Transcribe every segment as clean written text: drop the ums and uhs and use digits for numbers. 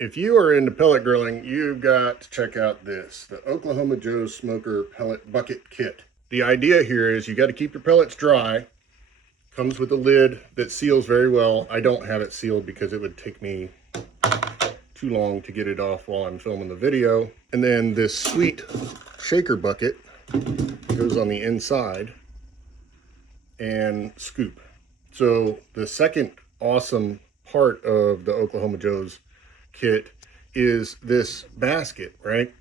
If you are into pellet grilling, you've got to check out this, the Oklahoma Joe's Smoker Pellet Bucket Kit. The idea here is you got to keep your pellets dry. Comes with a lid that seals very well. I don't have it sealed because it would take me too long to get it off while I'm filming the video. And then this sweet shaker bucket goes on the inside and scoop. So the second awesome part of the Oklahoma Joe's kit is this basket, right?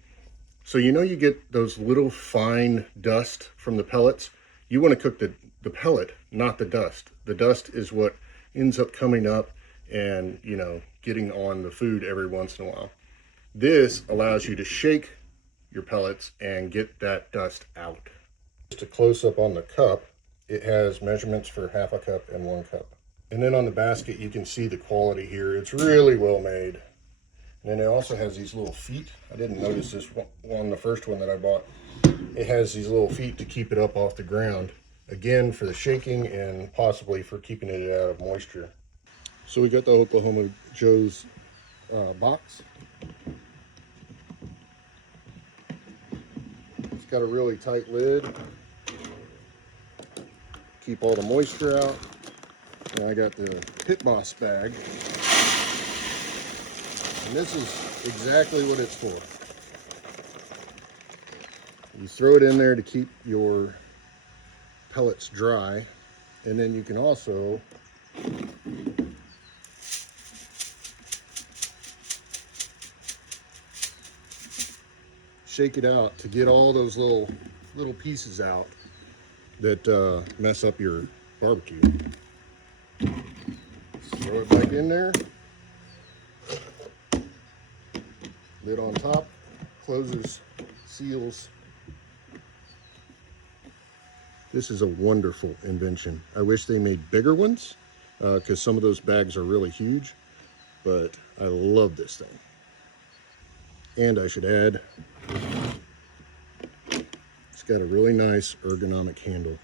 So you know you get those little fine dust from the pellets. You want to cook the pellet, not the dust. The dust is what ends up coming up and, you know, getting on the food every once in a while. This allows you to shake your pellets and get that dust out. Just a close up on the cup, it has measurements for half a cup and 1 cup. And then on the basket, you can see the quality here. It's really well made. And then it also has these little feet. I didn't notice this one, the first one that I bought. It has these little feet to keep it up off the ground. Again, for the shaking and possibly for keeping it out of moisture. So we got the Oklahoma Joe's box. It's got a really tight lid. Keep all the moisture out. And I got the Pit Boss bag. And this is exactly what it's for. You throw it in there to keep your pellets dry, and then you can also shake it out to get all those little pieces out that mess up your barbecue. Throw it back in there. Lid on top, closes, seals. This is a wonderful invention. I wish they made bigger ones because some of those bags are really huge, but I love this thing. And I should add, it's got a really nice ergonomic handle.